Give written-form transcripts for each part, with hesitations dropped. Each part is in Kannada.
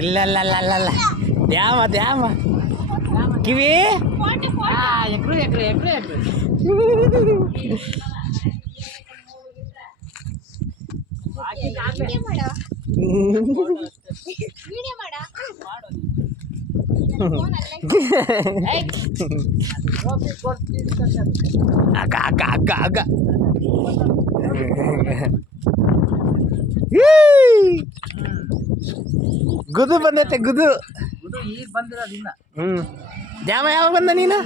ಇಲ್ಲ ಇಲ್ಲ ಇಲ್ಲ ಇಲ್ಲ ಇಲ್ಲ ದ್ಯಾಮ ದ್ಯಾಮ ಕಿವಿ ಎಕ್ರು ಎಕ್ರು ಎಕ್ರು ಎಕ್ರು ಅಗ ಅಗ ಅಗ ಅಗ ಗುದು ಬಂದೈತೆ ಗುದು ಈಗ ಬಂದಿರೋದಿಲ್ಲ. ದ್ಯಾಮ ಯಾವಾಗ ಬಂದ ನೀನು?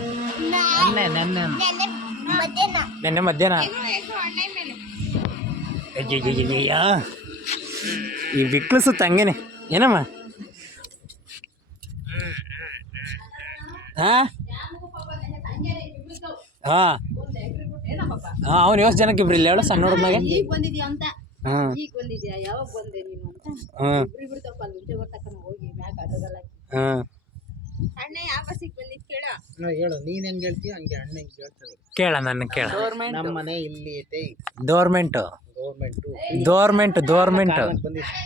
ನೆನ್ನೆ ನೆನ್ನೆ ಮಧ್ಯಾಹ್ನ. ಅಯ್ಯಯ್ಯಯ್ಯಯ್ಯ ಈ ಬಿಕ್ಳು ಸುತ್ತ ಹಂಗೇನೆ ಏನಮ್ಮ? ಹಾಂ ಹಾಂ ಹಾಂ ಅವ್ನು ಎಷ್ಟು ಜನಕ್ಕೆ ಇಬ್ರು ಇಲ್ಲ ಹೇಳು ಸಣ್ಣ ಹುಡುಗನಾಗೆ. ಈಗ ಬಂದಿದ್ಯಾ ಅಂತ ಹಾಂ ಈಗ ಬಂದಿದ್ಯಾ ಯಾವಾಗ ಬಂದೆ ನೀನು ಅಂತ ಹಾಂ ಇಬ್ರು ತಪ್ಪಲ್ಲ ಮುಂಚೆ ಬರ್ತಕ್ಕ ಹೋಗಿ ಮ್ಯಾಕ್ ಆಟೋದಲ್ಲ ಹಾಂ ಅಣ್ಣ ಯಾವ ಬಸ್ಸಿಗೆ ಬಂದಿದ್ ಕೇಳ ಹೇಳು, ನೀನ್ ಹೆಂಗ್ ಹೇಳ್ತೀಯ ಹಂಗೆ ಅಣ್ಣ ಹೆಂಗ್ ಹೇಳ್ತಾನೆ. ಕೇಳ ನನ್ನ ಕೇಳ. ನಮ್ಮ ಮನೆ ಇಲ್ಲಿ ಐತೆ. ಗೌರ್ಮೆಂಟು ಗೌರ್ಮೆಂಟು ಗೌರ್ಮೆಂಟು ಗೌರ್ಮೆಂಟು ಬಂದಿತ್ತು.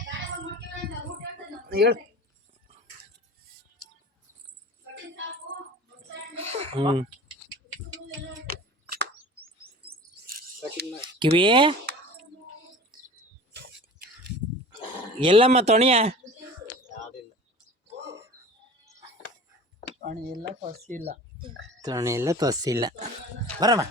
ಹೇಳು. ಕಿವಿ ಎಲ್ಲಮ್ಮ ತೊಣಿಯ ಎಲ್ಲ ಫಸ್ಟ್ ಇಲ್ಲ ತೊಣಿ ಎಲ್ಲ ತೊಸಿಲ್ಲ ಬರಮ್ಮ.